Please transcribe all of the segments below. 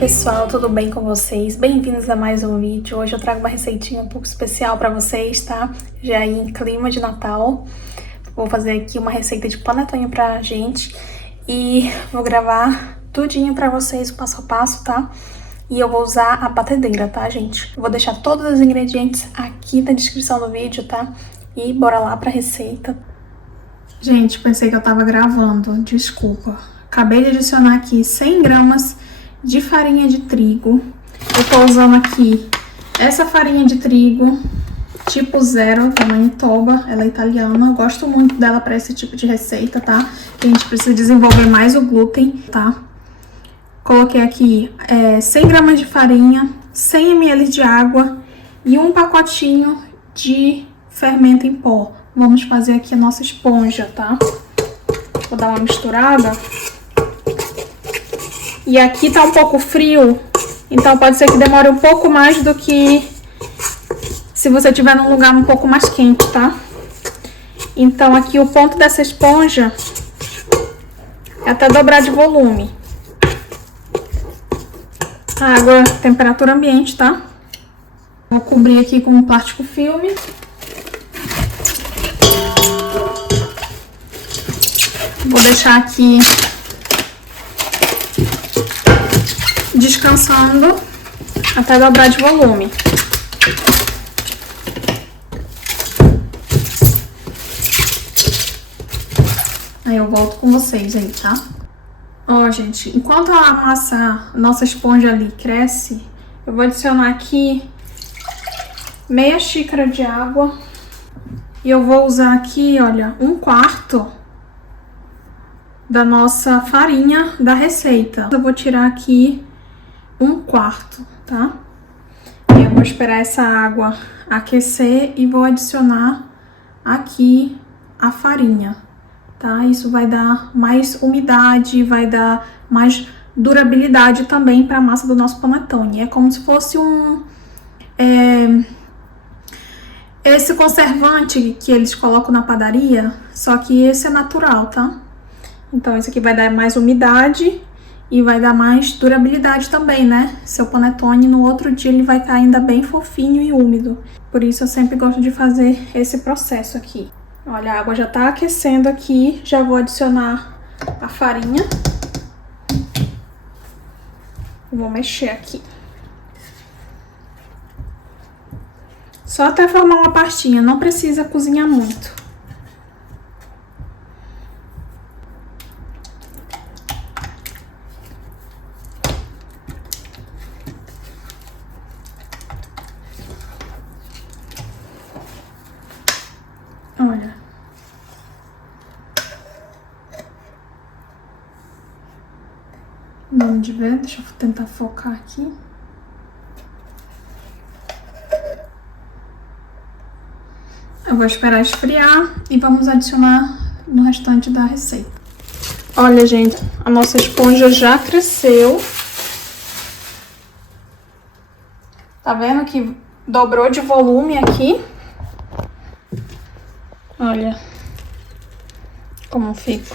pessoal, tudo bem com vocês? Bem-vindos a mais um vídeo. Hoje eu trago uma receitinha um pouco especial para vocês, tá? Já em clima de Natal. Vou fazer aqui uma receita de panetone pra gente e vou gravar tudinho pra vocês, o passo a passo, tá? E eu vou usar a batedeira, tá, gente? Eu vou deixar todos os ingredientes aqui na descrição do vídeo, tá? E bora lá pra receita. Gente, pensei que eu tava gravando, desculpa. Acabei de adicionar aqui 100 gramas de farinha de trigo. Eu tô usando aqui essa farinha de trigo tipo 0, da Manitoba, ela é italiana. Eu gosto muito dela para esse tipo de receita, tá? Que a gente precisa desenvolver mais o glúten, tá? Coloquei aqui 100 gramas de farinha, 100 ml de água e um pacotinho de fermento em pó. Vamos fazer aqui a nossa esponja, tá? Vou dar uma misturada. E aqui tá um pouco frio, então pode ser que demore um pouco mais do que se você tiver num lugar um pouco mais quente, tá? Então aqui o ponto dessa esponja é até dobrar de volume. A água, temperatura ambiente, tá? Vou cobrir aqui com um plástico filme. Vou deixar aqui descansando até dobrar de volume. Aí eu volto com vocês aí, tá? Ó, gente, enquanto a nossa esponja ali cresce, eu vou adicionar aqui meia xícara de água. E eu vou usar aqui, olha, 1/4 da nossa farinha da receita. Eu vou tirar aqui 1/4, tá? E eu vou esperar essa água aquecer e vou adicionar aqui a farinha, tá? Isso vai dar mais umidade, vai dar mais durabilidade também para a massa do nosso panetone. É como se fosse esse conservante que eles colocam na padaria, só que esse é natural, tá? Então esse aqui vai dar mais umidade e vai dar mais durabilidade também, né? Seu panetone no outro dia ele vai estar ainda bem fofinho e úmido. Por isso eu sempre gosto de fazer esse processo aqui. Olha, a água já tá aquecendo aqui, já vou adicionar a farinha. Vou mexer aqui. Só até formar uma pastinha, não precisa cozinhar muito. Olha. Vamos de ver, deixa eu tentar focar aqui. Eu vou esperar esfriar e vamos adicionar no restante da receita. Olha, gente, a nossa esponja já cresceu. Tá vendo que dobrou de volume aqui? Olha como fica.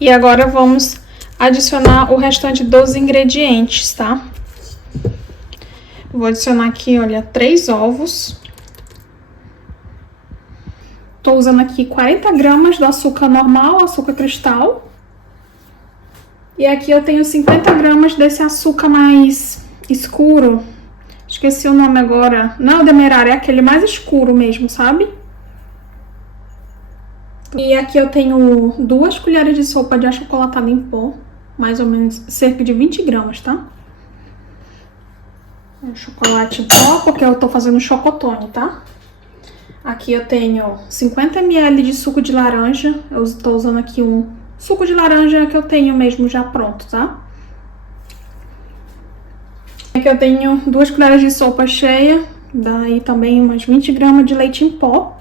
E agora vamos adicionar o restante dos ingredientes, tá? Vou adicionar aqui, olha, 3 ovos. Tô usando aqui 40 gramas do açúcar normal, açúcar cristal. E aqui eu tenho 50 gramas desse açúcar mais escuro. Esqueci o nome agora. Não é o demerara, é aquele mais escuro mesmo, sabe? E aqui eu tenho 2 colheres de sopa de achocolatado em pó. Mais ou menos cerca de 20 gramas, tá? Chocolate em pó, porque eu tô fazendo chocotone, tá? Aqui eu tenho 50 ml de suco de laranja. Eu tô usando aqui um suco de laranja que eu tenho mesmo já pronto, tá? Aqui eu tenho 2 colheres de sopa cheia, daí também umas 20 gramas de leite em pó.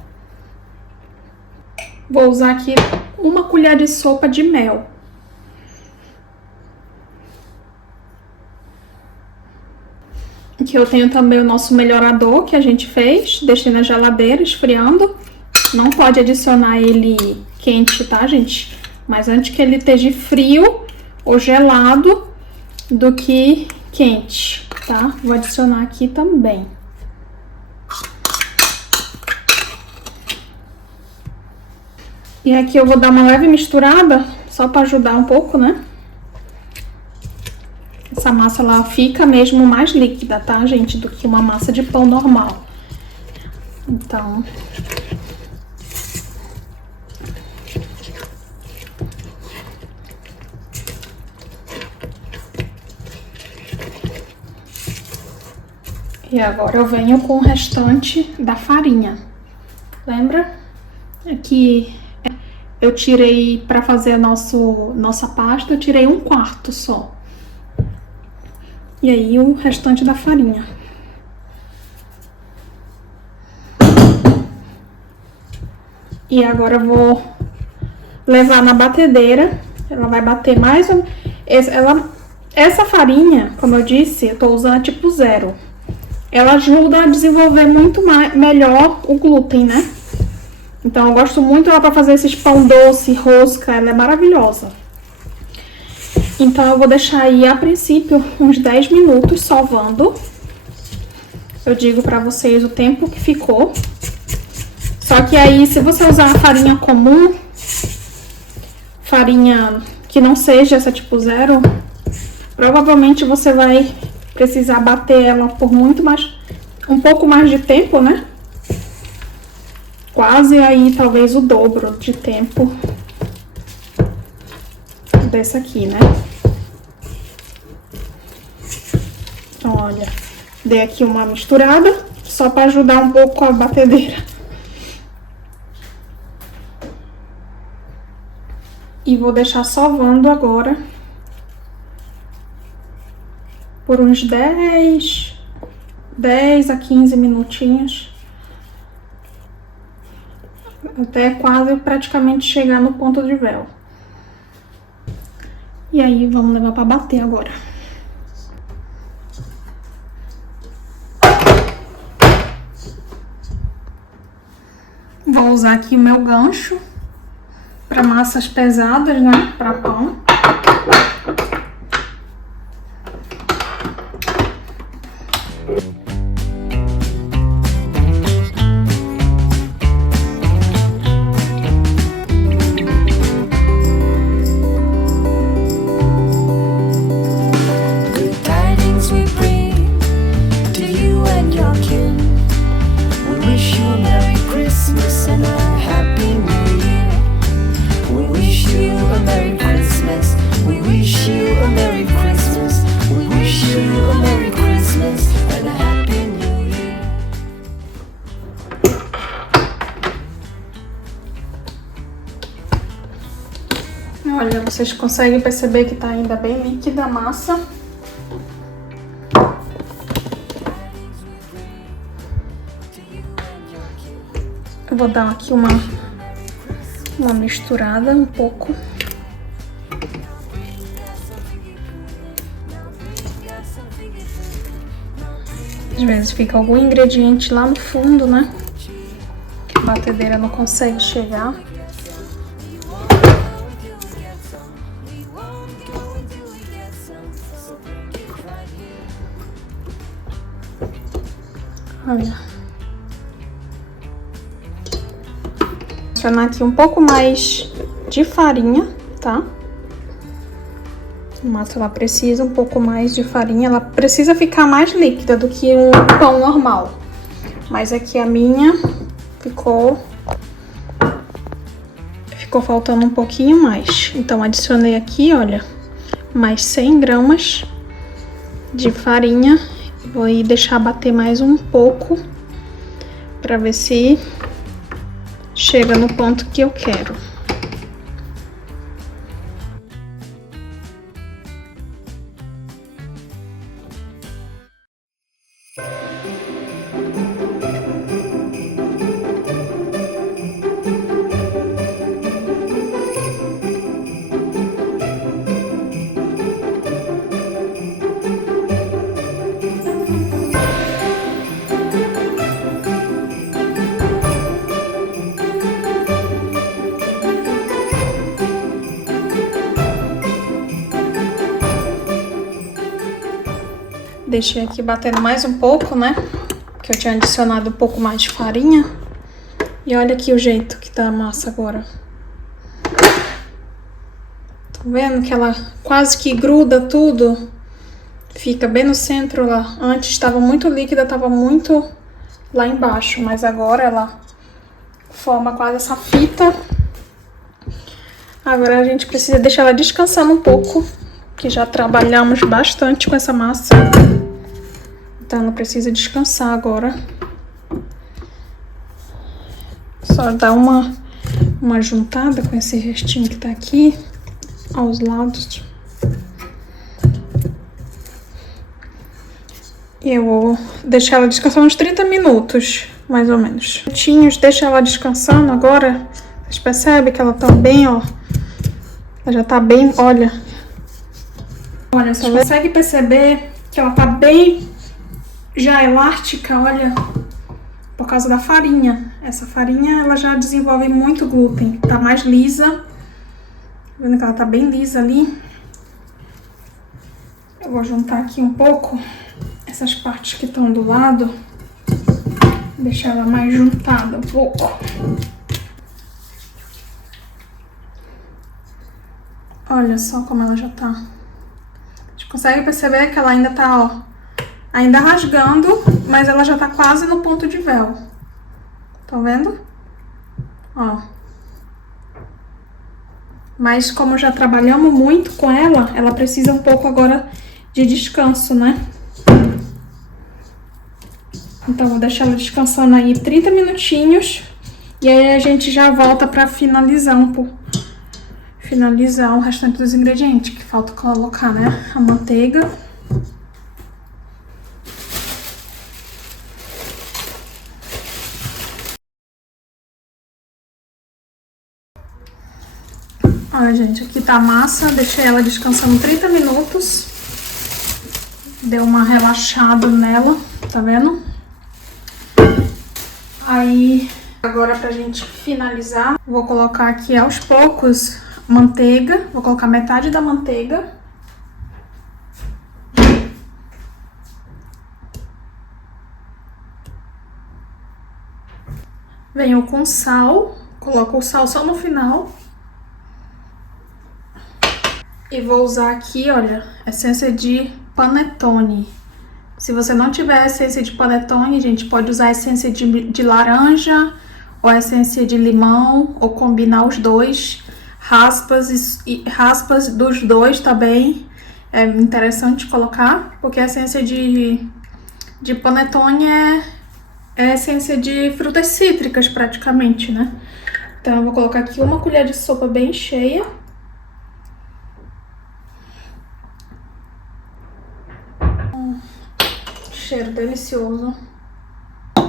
Vou usar aqui 1 colher de sopa de mel. Aqui eu tenho também o nosso melhorador que a gente fez, deixei na geladeira esfriando. Não pode adicionar ele quente, tá, gente? Mas antes que ele esteja frio, ou gelado do que quente, tá? Vou adicionar aqui também. E aqui eu vou dar uma leve misturada, só para ajudar um pouco, né? Essa massa, ela fica mesmo mais líquida, tá, gente? Do que uma massa de pão normal. Então... E agora eu venho com o restante da farinha. Lembra? Aqui eu tirei, para fazer a nossa pasta, eu tirei 1/4 só. E aí o restante da farinha. E agora eu vou levar na batedeira. Ela vai bater mais... Essa farinha, como eu disse, eu tô usando a tipo 0. Ela ajuda a desenvolver muito melhor o glúten, né? Então eu gosto muito dela para fazer esses pão doce, rosca, ela é maravilhosa. Então eu vou deixar aí a princípio uns 10 minutos sovando. Eu digo para vocês o tempo que ficou. Só que aí, se você usar a farinha comum, farinha que não seja essa tipo 0, provavelmente você vai precisar bater ela por um pouco mais de tempo, né? Quase aí, talvez o dobro de tempo dessa aqui, né? Então, olha, dei aqui uma misturada, só para ajudar um pouco a batedeira. E vou deixar sovando agora por uns 10 a 15 minutinhos. Até quase praticamente chegar no ponto de véu. E aí, vamos levar para bater agora. Vou usar aqui o meu gancho para massas pesadas, né? Para pão. Olha, vocês conseguem perceber que tá ainda bem líquida a massa. Eu vou dar aqui uma misturada um pouco. Às vezes fica algum ingrediente lá no fundo, né? Que a batedeira não consegue chegar. Olha. Adicionar aqui um pouco mais de farinha, tá? A massa, ela precisa um pouco mais de farinha. Ela precisa ficar mais líquida do que um pão normal. Mas aqui a minha ficou faltando um pouquinho mais. Então, adicionei aqui, olha, mais 100 gramas de farinha. Vou aí deixar bater mais um pouco para ver se chega no ponto que eu quero. Deixei aqui batendo mais um pouco, né? Que eu tinha adicionado um pouco mais de farinha. E olha aqui o jeito que tá a massa agora. Tá vendo que ela quase que gruda tudo? Fica bem no centro lá. Antes estava muito líquida, estava muito lá embaixo. Mas agora ela forma quase essa fita. Agora a gente precisa deixar ela descansando um pouco. Que já trabalhamos bastante com essa massa. Então ela precisa descansar agora. Só dar uma juntada com esse restinho que tá aqui aos lados. E eu vou deixar ela descansar uns 30 minutos, mais ou menos. Deixa ela descansando agora. Vocês percebem que ela tá bem, ó. Ela já tá bem, olha. Olha, você consegue perceber que ela tá bem já elástica, olha. Por causa da farinha. Essa farinha, ela já desenvolve muito glúten. Tá mais lisa. Tá vendo que ela tá bem lisa ali? Eu vou juntar aqui um pouco essas partes que estão do lado. Deixar ela mais juntada um pouco. Olha só como ela já tá. A gente consegue perceber que ela ainda tá, ó. Ainda rasgando, mas ela já tá quase no ponto de véu. Tá vendo? Ó. Mas como já trabalhamos muito com ela, ela precisa um pouco agora de descanso, né? Então, vou deixar ela descansando aí 30 minutinhos. E aí a gente já volta pra finalizar finalizar o restante dos ingredientes. Que falta colocar, né? A manteiga. Olha, gente, aqui tá a massa. Deixei ela descansando 30 minutos. Deu uma relaxada nela, tá vendo? Aí, agora pra gente finalizar, vou colocar aqui aos poucos manteiga. Vou colocar metade da manteiga. Venho com sal. Coloco o sal só no final. E vou usar aqui, olha, essência de panetone. Se você não tiver essência de panetone, gente, pode usar essência de laranja ou essência de limão, ou combinar os dois. Raspas dos dois também é interessante colocar, porque a essência de panetone é essência de frutas cítricas praticamente, né? Então eu vou colocar aqui uma colher de sopa bem cheia. Cheiro delicioso.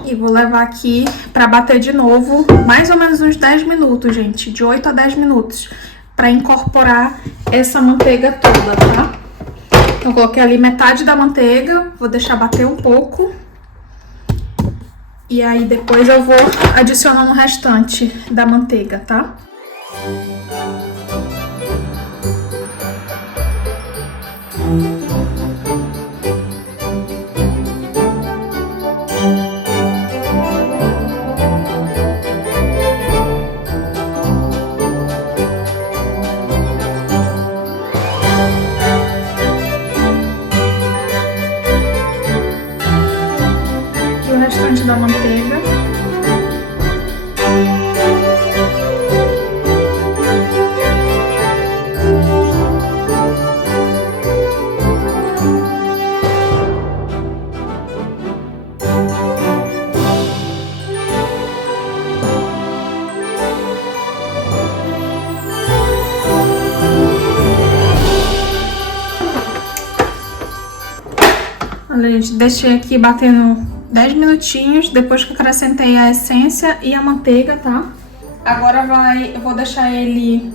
E vou levar aqui pra bater de novo, mais ou menos uns 10 minutos, gente. De 8 a 10 minutos. Pra incorporar essa manteiga toda, tá? Então, coloquei ali metade da manteiga. Vou deixar bater um pouco. E aí, depois eu vou adicionando o restante da manteiga, tá? Da manteiga. Olha, gente, deixei aqui batendo 10 minutinhos, depois que eu acrescentei a essência e a manteiga, tá? Agora eu vou deixar ele...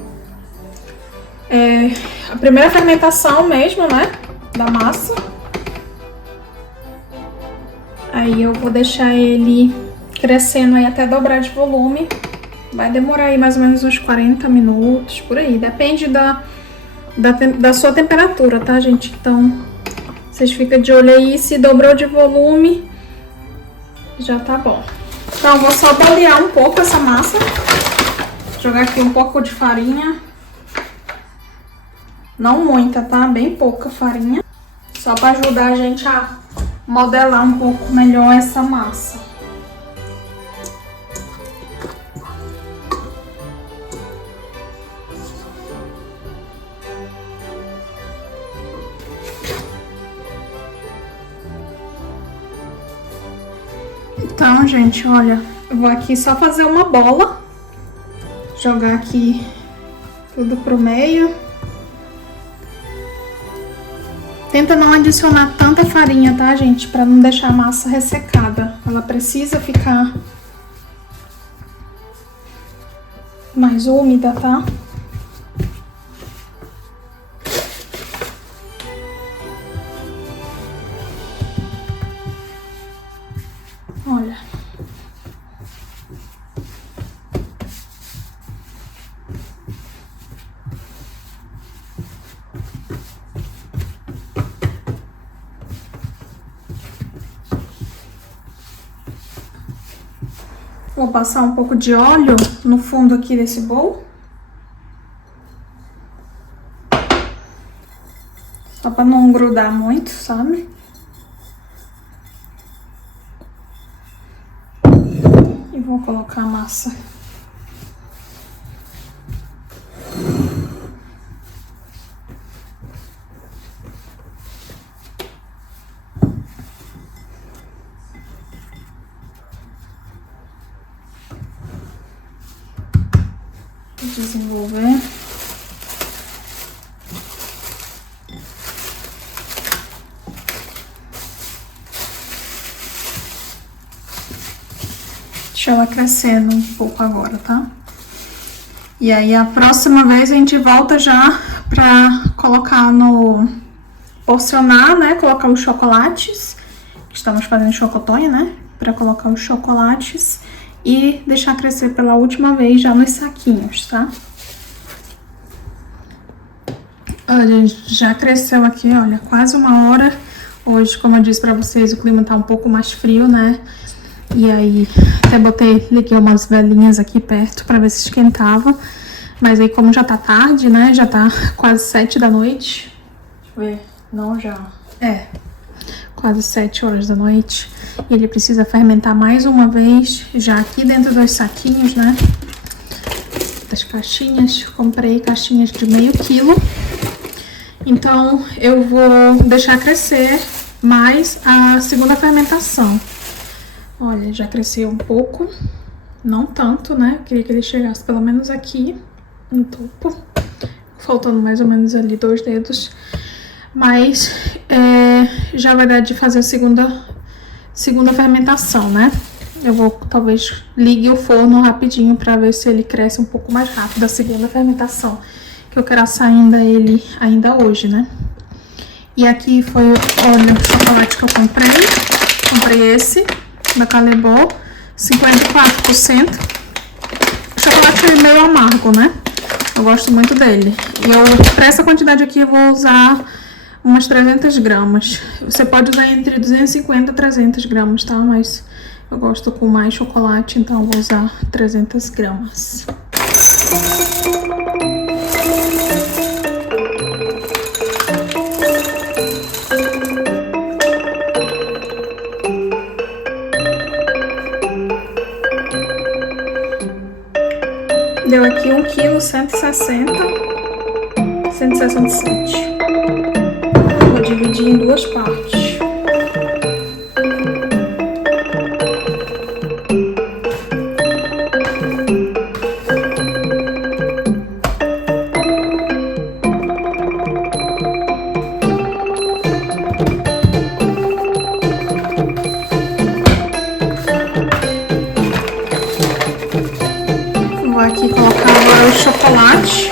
a primeira fermentação mesmo, né? Da massa. Aí eu vou deixar ele crescendo aí até dobrar de volume. Vai demorar aí mais ou menos uns 40 minutos, por aí. Depende da sua temperatura, tá, gente? Então, Vocês ficam de olho aí, se dobrou de volume, já tá bom. Então, vou só bolear um pouco essa massa. Jogar aqui um pouco de farinha. Não muita, tá? Bem pouca farinha. Só para ajudar a gente a modelar um pouco melhor essa massa. Então, gente, olha, eu vou aqui só fazer uma bola. Jogar aqui tudo pro meio. Tenta não adicionar tanta farinha, tá, gente? Pra não deixar a massa ressecada. Ela precisa ficar mais úmida, tá? Olha. Vou passar um pouco de óleo no fundo aqui desse bowl. Só pra não grudar muito, sabe? E vou colocar a massa. Desenvolver. Deixa ela crescendo um pouco agora, tá? E aí a próxima vez a gente volta já pra colocar no... porcionar, né? Colocar os chocolates. Estamos fazendo chocotonho, né? Pra colocar os chocolates. E deixar crescer pela última vez já nos saquinhos, tá? Olha, já cresceu aqui, olha, quase 1 hora. Hoje, como eu disse pra vocês, o clima tá um pouco mais frio, né? E aí, até liguei umas velinhas aqui perto pra ver se esquentava. Mas aí, como já tá tarde, né? Já tá quase 7 da noite. Deixa eu ver. Não, já. Quase 7 horas da noite. E ele precisa fermentar mais uma vez, já aqui dentro dos saquinhos, né? Das caixinhas. Comprei caixinhas de meio quilo. Então, eu vou deixar crescer mais a segunda fermentação. Olha, já cresceu um pouco. Não tanto, né? Eu queria que ele chegasse pelo menos aqui, no topo. Faltando mais ou menos ali 2 dedos. Mas já vai dar de fazer a segunda fermentação, né? Eu vou, talvez, ligue o forno rapidinho pra ver se ele cresce um pouco mais rápido a segunda fermentação. Que eu quero assar ainda hoje, né? E aqui foi, olha, o chocolate que eu comprei. Comprei esse, da Callebaut, 54%. O chocolate é meio amargo, né? Eu gosto muito dele. E pra essa quantidade aqui, eu vou usar umas 300 gramas. Você pode usar entre 250 e 300 gramas, tá? Mas eu gosto com mais chocolate, então eu vou usar 300 gramas. Deu aqui 1 kg 160, 167. Vou dividir em 2 partes. Vou aqui colocar agora o chocolate.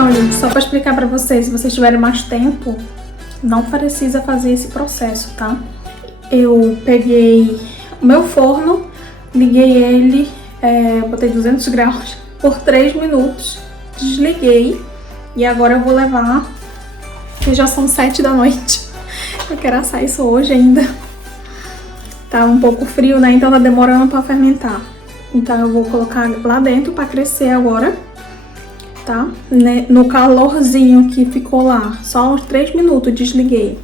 Então, gente, só pra explicar pra vocês, se vocês tiverem mais tempo, não precisa fazer esse processo, tá? Eu peguei o meu forno, liguei ele, botei 200 graus por 3 minutos, desliguei e agora eu vou levar, que já são 7 da noite. Eu quero assar isso hoje ainda. Tá um pouco frio, né? Então tá demorando pra fermentar. Então eu vou colocar lá dentro pra crescer agora, tá? No calorzinho que ficou lá, só uns 3 minutos desliguei.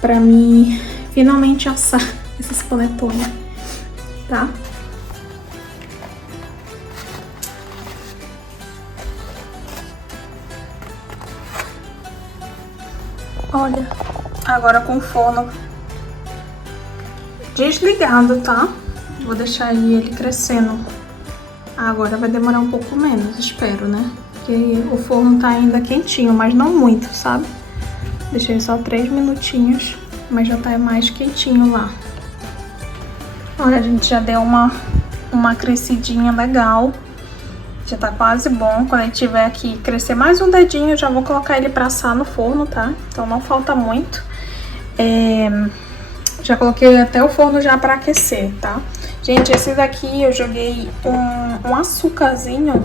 Pra mim finalmente assar esses panetones, tá? Olha, agora com o forno desligado, tá? Vou deixar aí ele crescendo. Agora vai demorar um pouco menos, espero, né? Porque o forno tá ainda quentinho, mas não muito, sabe? Deixei só 3 minutinhos, mas já tá mais quentinho lá. Olha, a gente já deu uma crescidinha legal. Já tá quase bom. Quando ele tiver aqui crescer mais um dedinho, eu já vou colocar ele pra assar no forno, tá? Então não falta muito. Já coloquei até o forno já pra aquecer, tá? Gente, esse daqui eu joguei um açúcarzinho.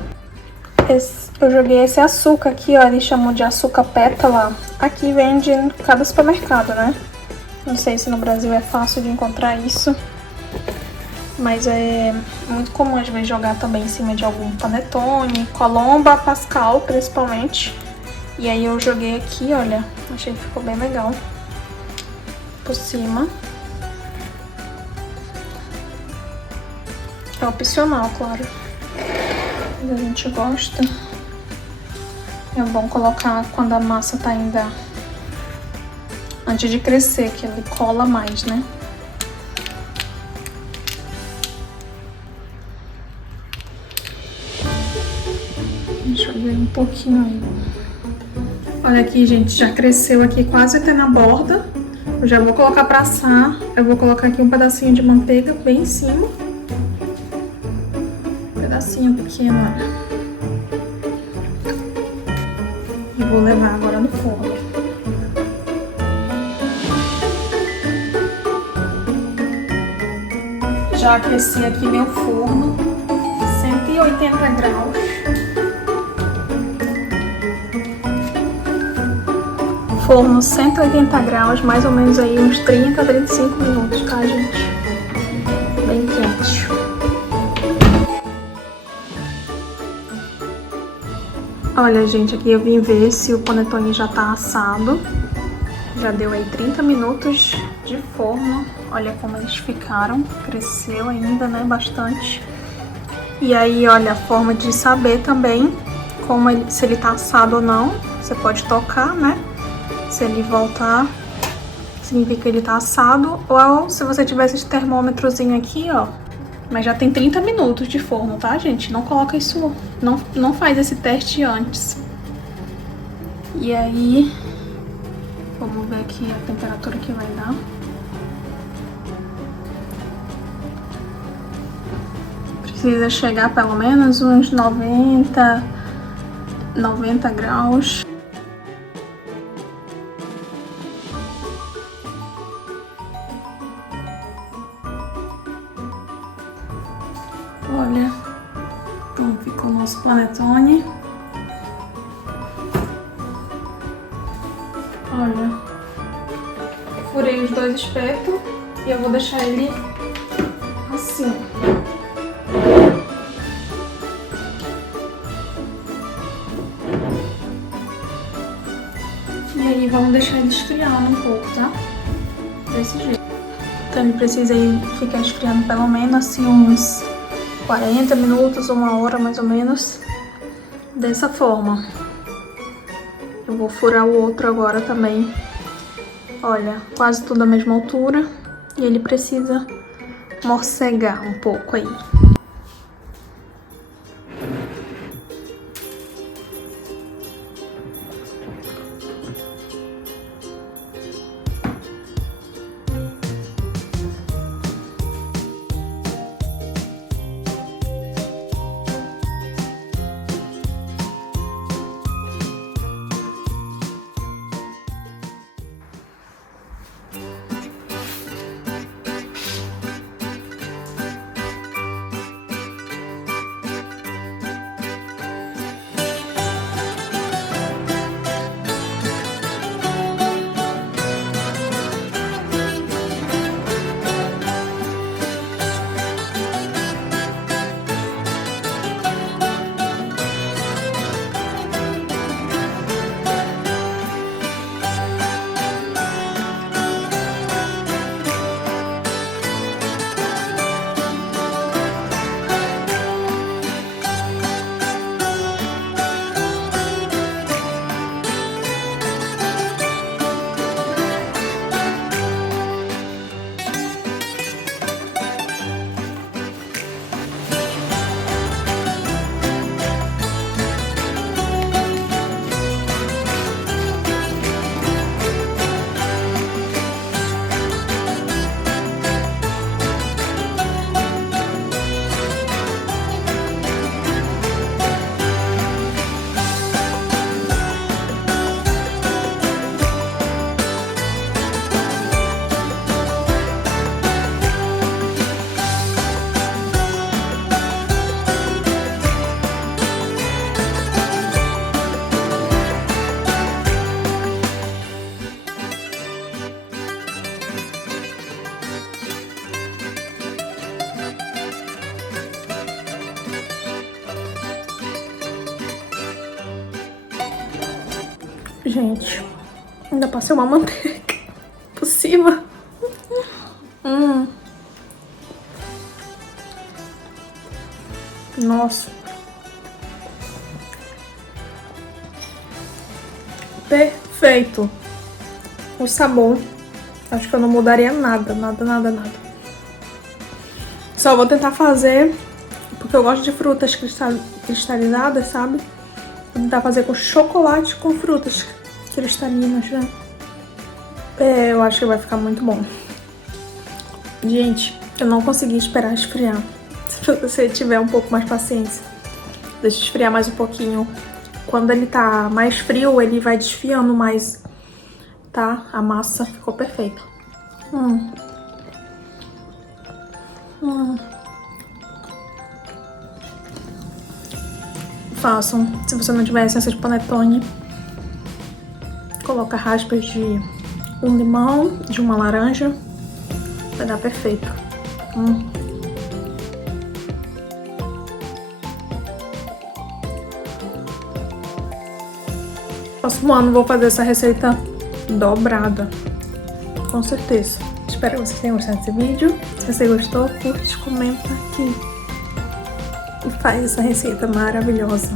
Eu joguei esse açúcar aqui, ó, eles chamam de açúcar pétala. Aqui vende em cada supermercado, né? Não sei se no Brasil é fácil de encontrar isso. Mas é muito comum às vezes jogar também em cima de algum panetone, colomba, pascal principalmente. E aí eu joguei aqui, olha, achei que ficou bem legal. Por cima. É opcional, claro. Mas a gente gosta. É bom colocar quando a massa tá ainda antes de crescer, que ele cola mais, né? Deixa eu ver um pouquinho aí. Olha aqui, gente, já cresceu aqui quase até na borda. Eu já vou colocar pra assar. Eu vou colocar aqui um pedacinho de manteiga bem em cima. Um pedacinho pequeno, olha. E vou levar agora no forno. Já aqueci aqui meu forno, 180 graus. Forno 180 graus, mais ou menos aí uns 30 a 35 minutos, tá, gente? Bem quente. Olha, gente, aqui eu vim ver se o panetone já tá assado. Já deu aí 30 minutos de forno. Olha como eles ficaram. Cresceu ainda, né? Bastante. E aí, olha, a forma de saber também se ele tá assado ou não. Você pode tocar, né? Se ele voltar, significa que ele tá assado. Ou se você tivesse esse termômetrozinho aqui, ó. Mas já tem 30 minutos de forno, tá, gente? Não coloca isso, não faz esse teste antes. E aí, vamos ver aqui a temperatura que vai dar. Precisa chegar pelo menos uns 90 graus. Olha, como ficou o nosso panetone. Olha, furei os 2 espetos e eu vou deixar ele assim. E aí vamos deixar ele esfriando um pouco, tá? Desse jeito. Então ele precisa aí ficar esfriando pelo menos assim uns 40 minutos, 1 hora mais ou menos. Dessa forma. Eu vou furar o outro agora também. Olha, quase tudo à mesma altura. E ele precisa morcegar um pouco aí. Gente, ainda passei uma manteiga por cima. Nossa. Perfeito. O sabor, acho que eu não mudaria nada, nada. Só vou tentar fazer, porque eu gosto de frutas cristalizadas, sabe? Vou tentar fazer com chocolate com frutas cristalinas, né? Eu acho que vai ficar muito bom. Gente, eu não consegui esperar esfriar. Se você tiver um pouco mais de paciência, deixa esfriar mais um pouquinho. Quando ele tá mais frio, ele vai desfiando mais, tá? A massa ficou perfeita. Façam. Se você não tiver essência de panetone, coloca raspas de um limão, de uma laranja. Vai dar perfeito. Próximo ano vou fazer essa receita dobrada, com certeza. Espero que vocês tenham gostado desse vídeo. Se você gostou, curte, comenta aqui e faz essa receita maravilhosa.